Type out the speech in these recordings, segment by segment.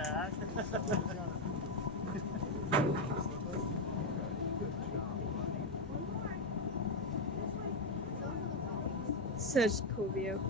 back. Such a cool view.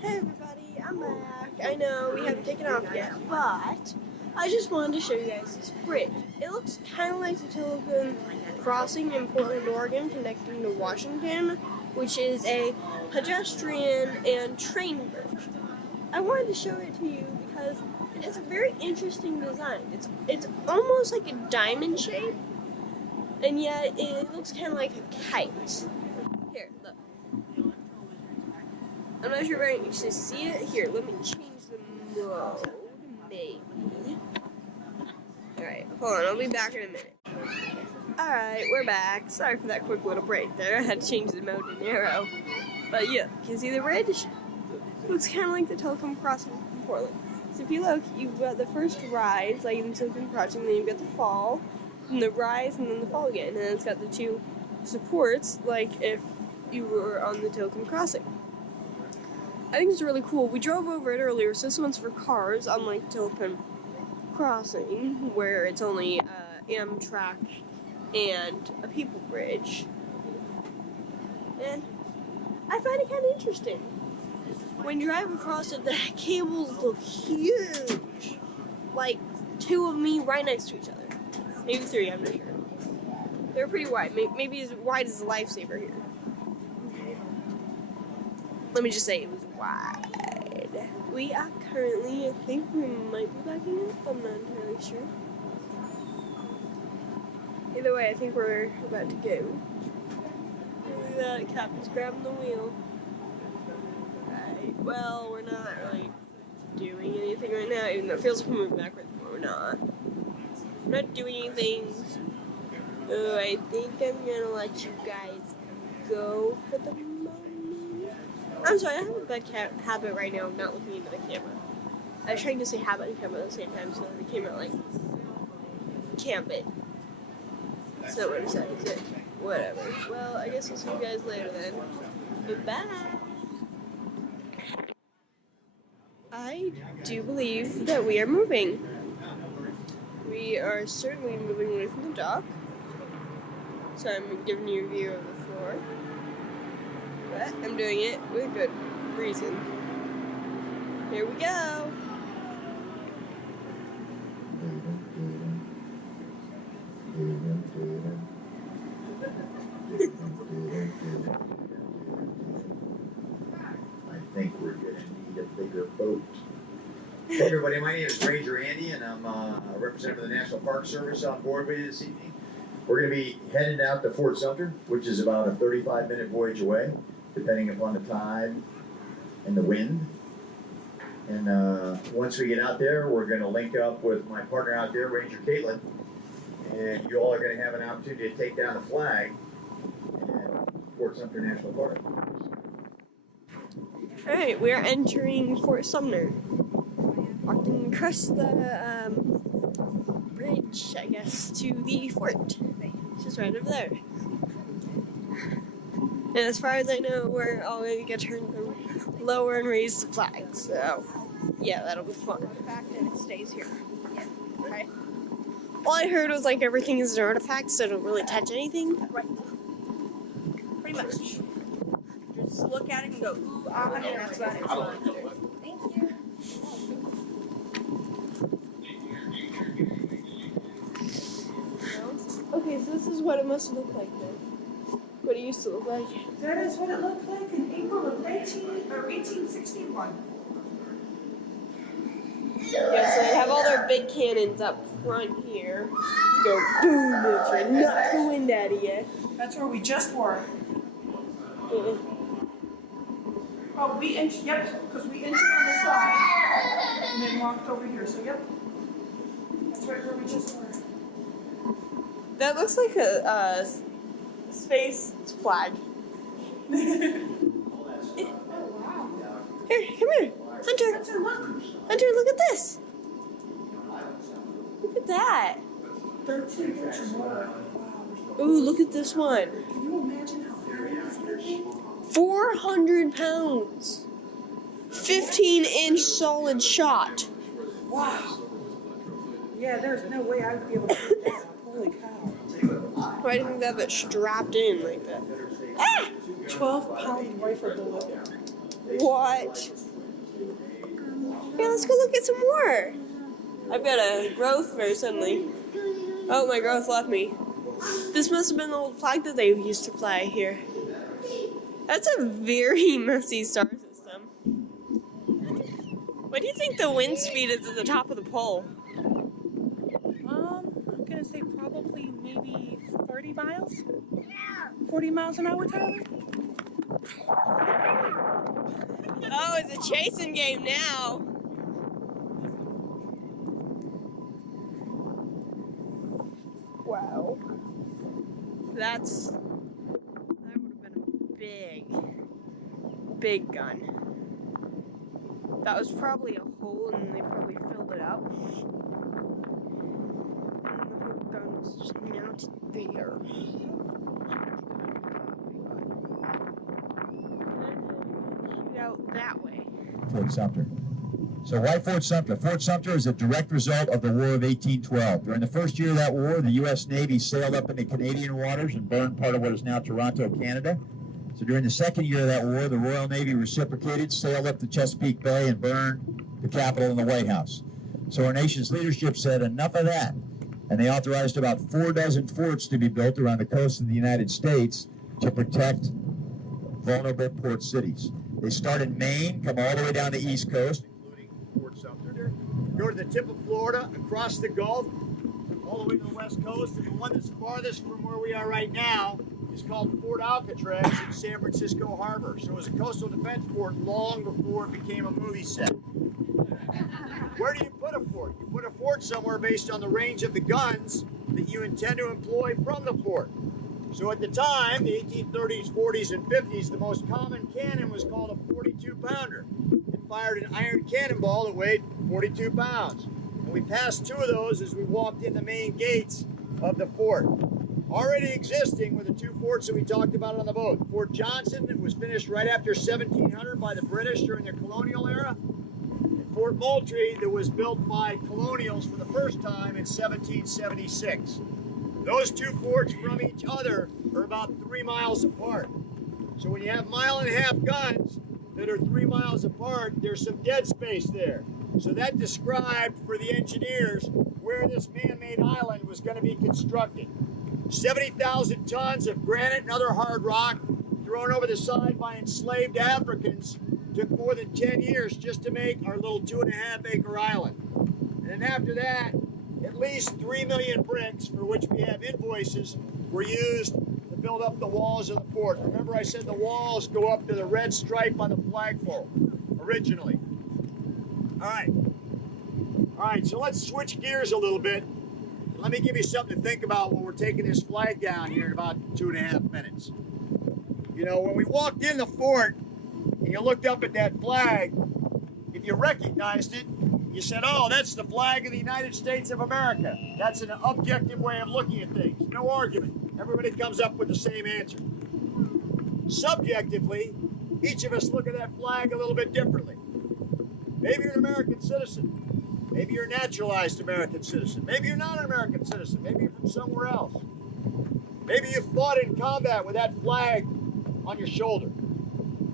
Hey everybody, I'm back. I know we haven't taken off yet, but I just wanted to show you guys this bridge. It looks kind of like the Telephone Crossing in Portland, Oregon, connecting to Washington, which is a pedestrian and train bridge. I wanted to show it to you because it has a very interesting design. It's almost like a diamond shape, and yet it looks kind of like a kite. Here, look. I'm not sure if I can actually see it. Here, let me change the mode, maybe. Alright, hold on, I'll be back in a minute. Alright, we're back. Sorry for that quick little break there. I had to change the mode to narrow. But yeah, you can see the bridge? Looks kind of like the Telephone Crossing in Portland. So if you look, you've got the first rise, like in the Telephone Crossing, then you've got the fall, and the rise, and then the fall again. And then it's got the two supports, like if you were on the Telephone Crossing. I think it's really cool. We drove over it earlier, so this one's for cars, unlike Telephone Crossing, where it's only Amtrak and a people bridge. And I find it kind of interesting. When you drive across it, the cables look huge. Like two of me right next to each other. Maybe three, I'm not sure. They're pretty wide. Maybe as wide as the Lifesaver here. Let me just say it was wide. We are currently, I think we might be backing up, I'm not entirely sure. Either way, I think we're about to go. Look at that, Captain's grabbing the wheel. Right, well, we're not really doing anything right now, even though it feels like we're moving backwards, but we're not. We're not doing anything. Oh, I think I'm gonna let you guys go for the moment. I'm sorry, I have a bad habit right now of not looking into the camera. I was trying to say habit and camera at the same time, so the camera, like, camp it. That's not what I said, is it? Whatever. Well, I guess I'll see you guys later then. Goodbye! I do believe that we are moving. We are certainly moving away from the dock. So I'm giving you a view of the floor. But I'm doing it with good reason. Here we go. I think we're going to need a bigger boat. Hey everybody, my name is Ranger Andy, and I'm a representative of the National Park Service on board with you this evening. We're going to be heading out to Fort Sumter, which is about a 35-minute voyage away, depending upon the tide and the wind. And once we get out there, we're going to link up with my partner out there, Ranger Caitlin, and you all are going to have an opportunity to take down the flag at Fort Sumter National Park. Alright, we are entering Fort Sumter. Walking across the bridge, I guess, to the fort. It's just right over there. And as far as I know, we're all going to get turned to lower and raise the flag. So, yeah, that'll be fun. The fact that it stays here. Yeah. Okay. All I heard was like everything is an artifact, so don't really touch anything. Right. Pretty much. Just look at it and go, ooh, ah, and that's about it. Thank you. Okay, so this is what it must look like then. What it used to look like. That is what it looked like in April of 1861. Yeah, so they have all their big cannons up front here to go boom and try to knock the wind out of you. That's where we just were. Yeah. Oh, yep, because we entered on the side and then walked over here, so yep. That's right where we just were. That looks like a space flag. Here, come here. Hunter. Hunter, look at this. Look at that. 13 inch water. Wow. Ooh, look at this one. Can you imagine how heavy this thing is? 400 pounds. 15-inch solid shot. Wow. Yeah, there's no way I would be able to do that. Holy cow. Why didn't they have it strapped in like that? Ah! 12-pound rifle bullet. What? Yeah, let's go look at some more. I've got a growth very suddenly. Oh, my growth left me. This must have been the old flag that they used to fly here. That's a very messy star system. What do you think the wind speed is at the top of the pole? I'm gonna say probably maybe 30 miles? 40 miles an hour, Tyler? Oh, it's a chasing game now. Wow. That would have been a big gun. That was probably a hole and they probably filled it up. And the whole gun was just mounted there. Shoot out that way. Fort Sumter. So why Fort Sumter? Fort Sumter is a direct result of the War of 1812. During the first year of that war, the U.S. Navy sailed up into Canadian waters and burned part of what is now Toronto, Canada. So during the second year of that war, the Royal Navy reciprocated, sailed up to Chesapeake Bay and burned the Capitol and the White House. So our nation's leadership said enough of that. And they authorized about 4 dozen forts to be built around the coast of the United States to protect vulnerable port cities. They start in Maine, come all the way down the East Coast, including Fort Sumter. Go to the tip of Florida, across the Gulf, all the way to the West Coast, and the one that's farthest from where we are right now is called Fort Alcatraz in San Francisco Harbor. So it was a coastal defense fort long before it became a movie set. Where do you put a fort? You put a fort somewhere based on the range of the guns that you intend to employ from the fort. So at the time, the 1830s, 40s, and 50s, the most common cannon was called a 42-pounder. It fired an iron cannonball that weighed 42 pounds. And we passed 2 of those as we walked in the main gates of the fort. Already existing were the 2 forts that we talked about on the boat. Fort Johnson, that was finished right after 1700 by the British during the colonial era. And Fort Moultrie, that was built by colonials for the first time in 1776. Those 2 forts from each other are about 3 miles apart. So when you have 1.5 mile guns that are 3 miles apart, there's some dead space there. So that described for the engineers where this man-made island was going to be constructed. 70,000 tons of granite and other hard rock thrown over the side by enslaved Africans took more than 10 years just to make our little 2.5-acre island. And then after that, at least 3 million bricks, for which we have invoices, were used to build up the walls of the fort. Remember I said the walls go up to the red stripe on the flagpole, originally. All right, so let's switch gears a little bit. Let me give you something to think about when we're taking this flag down here in about 2.5 minutes. You know, when we walked in the fort and you looked up at that flag, if you recognized it, you said, oh, that's the flag of the United States of America. That's an objective way of looking at things. No argument. Everybody comes up with the same answer. Subjectively, each of us look at that flag a little bit differently. Maybe you're an American citizen. Maybe you're a naturalized American citizen. Maybe you're not an American citizen. Maybe you're from somewhere else. Maybe you fought in combat with that flag on your shoulder.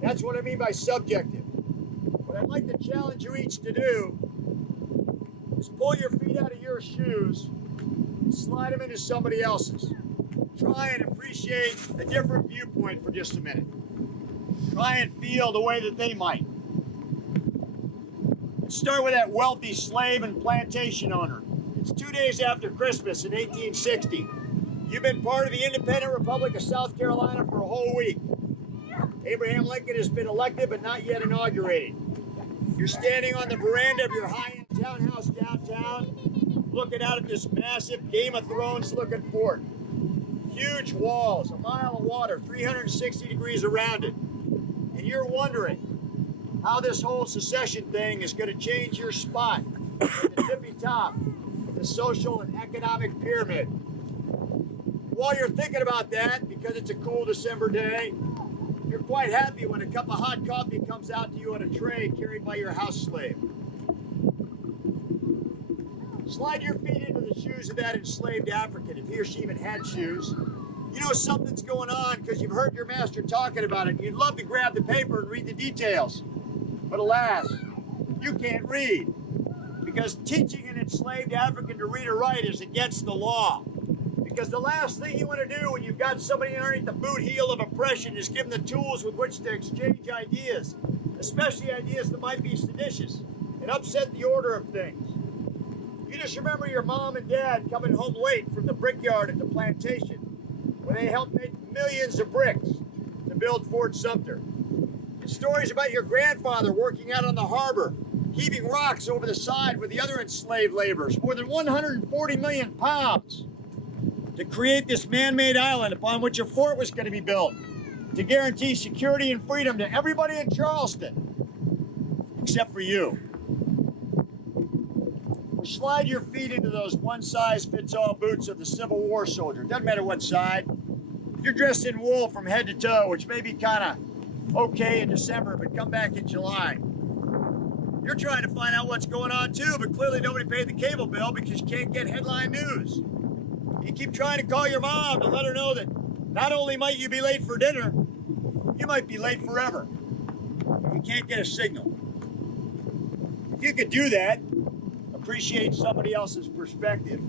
That's what I mean by subjective. What I'd like to challenge you each to do is pull your feet out of your shoes and slide them into somebody else's. Try and appreciate a different viewpoint for just a minute. Try and feel the way that they might. Let's start with that wealthy slave and plantation owner. It's 2 days after Christmas in 1860. You've been part of the independent Republic of South Carolina for a whole week. Abraham Lincoln has been elected but not yet inaugurated. You're standing on the veranda of your high-end townhouse downtown, looking out at this massive Game of Thrones looking fort. Huge walls, a mile of water, 360 degrees around it. And you're wondering how this whole secession thing is going to change your spot at the tippy top of the social and economic pyramid. While you're thinking about that, because it's a cool December day, you're quite happy when a cup of hot coffee comes out to you on a tray carried by your house slave. Slide your feet into the shoes of that enslaved African, if he or she even had shoes. You know something's going on because you've heard your master talking about it. You'd love to grab the paper and read the details. But alas, you can't read because teaching an enslaved African to read or write is against the law. Because the last thing you want to do when you've got somebody underneath the boot heel of oppression is give them the tools with which to exchange ideas, especially ideas that might be seditious and upset the order of things. You just remember your mom and dad coming home late from the brickyard at the plantation when they helped make millions of bricks to build Fort Sumter. And stories about your grandfather working out on the harbor, heaving rocks over the side with the other enslaved laborers, more than 140 million pounds, to create this man-made island upon which a fort was going to be built to guarantee security and freedom to everybody in Charleston, except for you. Well, slide your feet into those one-size-fits-all boots of the Civil War soldier. Doesn't matter what side. You're dressed in wool from head to toe, which may be kind of okay in December, but come back in July. You're trying to find out what's going on too, but clearly nobody paid the cable bill because you can't get headline news. You keep trying to call your mom to let her know that not only might you be late for dinner, you might be late forever. You can't get a signal. If you could do that, appreciate somebody else's perspective,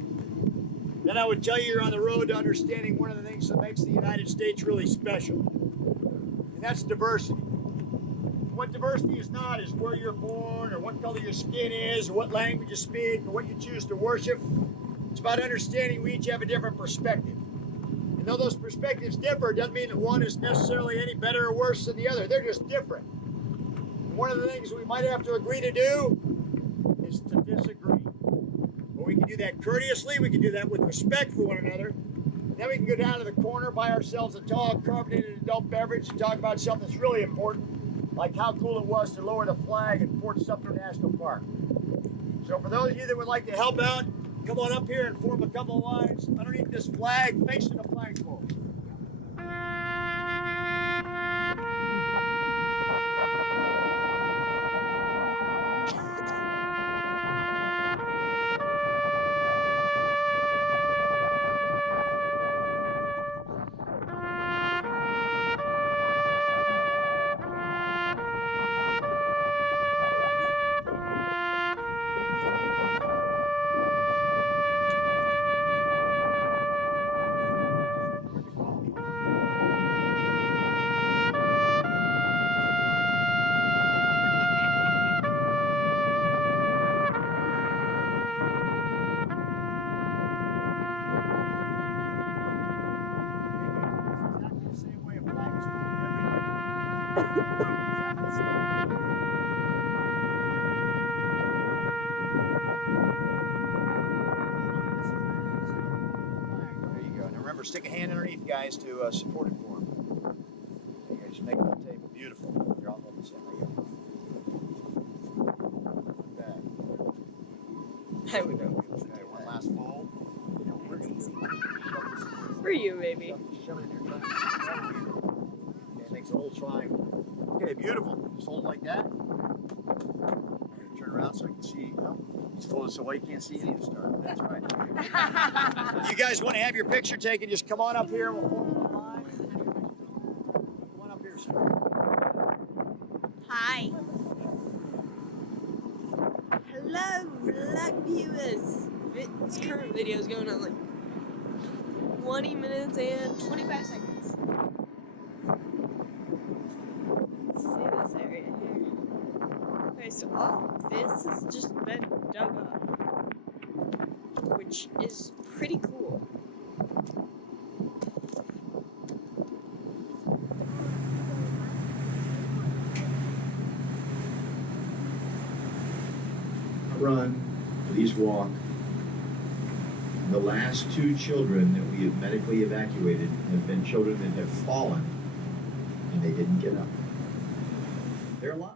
then I would tell you you're on the road to understanding one of the things that makes the United States really special. And that's diversity. What diversity is not is where you're born or what color your skin is or what language you speak or what you choose to worship. It's about understanding we each have a different perspective. And though those perspectives differ, doesn't mean that one is necessarily any better or worse than the other. They're just different. And one of the things we might have to agree to do is to disagree. But we can do that courteously, we can do that with respect for one another. And then we can go down to the corner, buy ourselves a tall carbonated adult beverage and talk about something that's really important, like how cool it was to lower the flag at Fort Sumter National Park. So for those of you that would like to help out, come on up here and form a couple of lines underneath this flag, facing the flagpole. Remember, stick a hand underneath, guys, to support it for them. There you go, just make it on the table. Beautiful. You're all holding the same. There you go. Like that. I would know. Okay, one last fold. It's easy. For you, baby. Shove it in your triangle. Okay, it makes a little triangle. Okay, beautiful. Just hold it like that. Turn around so I can see. Oh, just hold it so I can't see any of the stars. That's right. If you guys want to have your picture taken, just come on up here. We'll form a line. Come on up here, sir. Hi. Hello, black viewers. This current video is going on like 20 minutes and 25 seconds. Let's see this area here. Okay, so all this has just been dug up, which is pretty cool. Run, please walk. The last 2 children that we have medically evacuated have been children that have fallen and they didn't get up. They're alive.